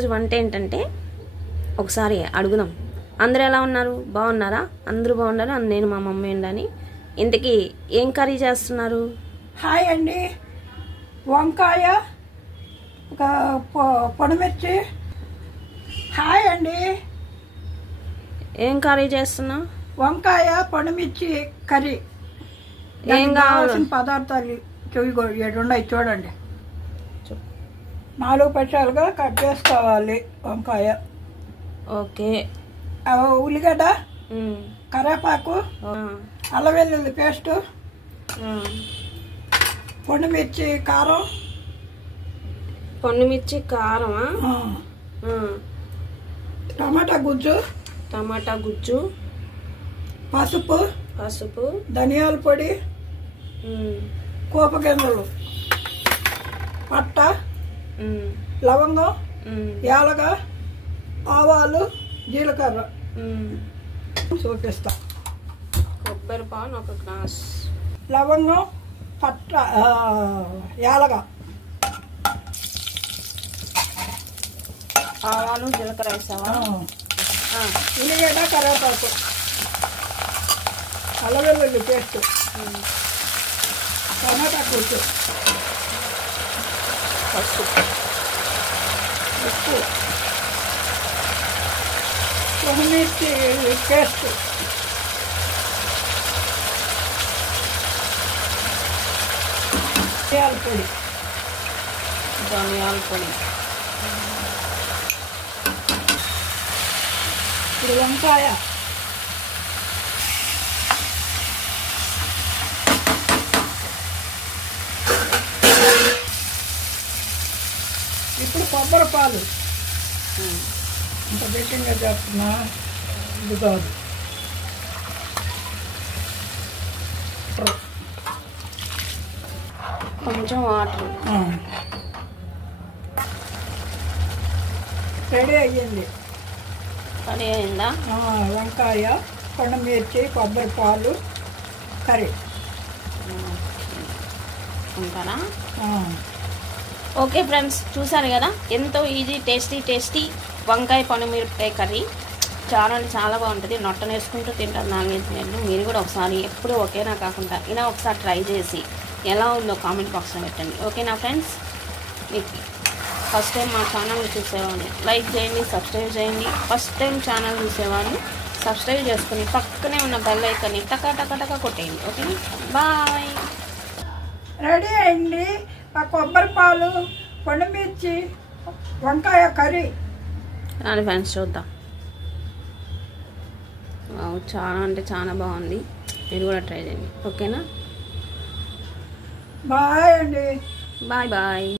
రోజు వంట ఏంటంటే ఒకసారి అడుగుదాం. అందరూ ఎలా ఉన్నారు? బాగున్నారా? అందరూ బాగున్నారా? నేను మా మమ్మీ ఉండని. ఇంతకీ ఏం కర్రీ చేస్తున్నారు? హాయ్ అండి. వంకాయ పొడిమిర్చి. హాయ్ అండి. ఏం కర్రీ చేస్తున్నా? వంకాయ పొడిమిర్చి కర్రీ. ఏం కావాల్సిన పదార్థాలు ఉన్నాయి చూడండి. 4 పచ్చాలుగా కట్ చేసుకోవాలి వంకాయ. ఓకే. ఉల్లిగడ్డ, కరివేపాకు, అల్లం వెల్లుల్లి పేస్టు, పొడిమిర్చి కారం, పొడిమిర్చి కారమా, టమాటా గుజ్జు, పసుపు, ధనియాల పొడి, కోపగింజలు, పట్ట, లవంగం, యాలక, ఆవాలు, జీలకర్ర. చూపిస్తా. కొబ్బరి పాలు 1 గ్లాస్, లవంగం, పట్ట, యాలక, ఆవాలు, జీలకర్ర వేసావా? ఉల్లిగడ్డ, కరివేపాకు, అల్లం వెల్లుల్లి పేస్ట్, టమాటా గుజ్జు, పసుపు, ఉప్పు, పొడిమిర్చి పేస్ట్, ధనియాల పొడి. ఇప్పుడు వంకాయ, ఇప్పుడు కొబ్బరి పాలు. ఇంత బెట్టింగ్గా చెప్తున్నా, ఇది కాదు. కొంచెం వాటర్. రెడీ అయ్యింది. రెడీ అయిందా? వంకాయ, పొడిమిర్చి, కొబ్బరి పాలు కర్రీ. ఉంటారా? ఓకే ఫ్రెండ్స్, చూసారు కదా, ఎంతో ఈజీ టేస్టీ వంకాయ పొడిమిరపకాయ కర్రీ. చాలా బాగుంటుంది. నొట్టను వేసుకుంటూ తింటారు 4-5 నెలలు. మీరు కూడా ఒకసారి ఎప్పుడు ఒకేనా కాకుండా ఇలా ఒకసారి ట్రై చేసి ఎలా ఉందో కామెంట్ బాక్స్లో పెట్టండి. ఓకేనా ఫ్రెండ్స్? మీకు ఫస్ట్ టైం మా ఛానల్ చూసేవాడిని లైక్ చేయండి, సబ్స్క్రైబ్ చేయండి. ఫస్ట్ టైం ఛానల్ చూసేవాడిని సబ్స్క్రైబ్ చేసుకుని పక్కనే ఉన్న బెల్ ఐకాన్ని టకా కొట్టేయండి. Okay, bye. రెడీ అయింది ఆ కొబ్బరి పాలు, పొడిమిర్చి, వంకాయ కర్రీ. రాని ఫ్రెండ్స్ చూద్దాం. చాలా బాగుంది. మీరు కూడా ట్రై చేయండి. ఓకేనా? బాయ్ అండి. బాయ్.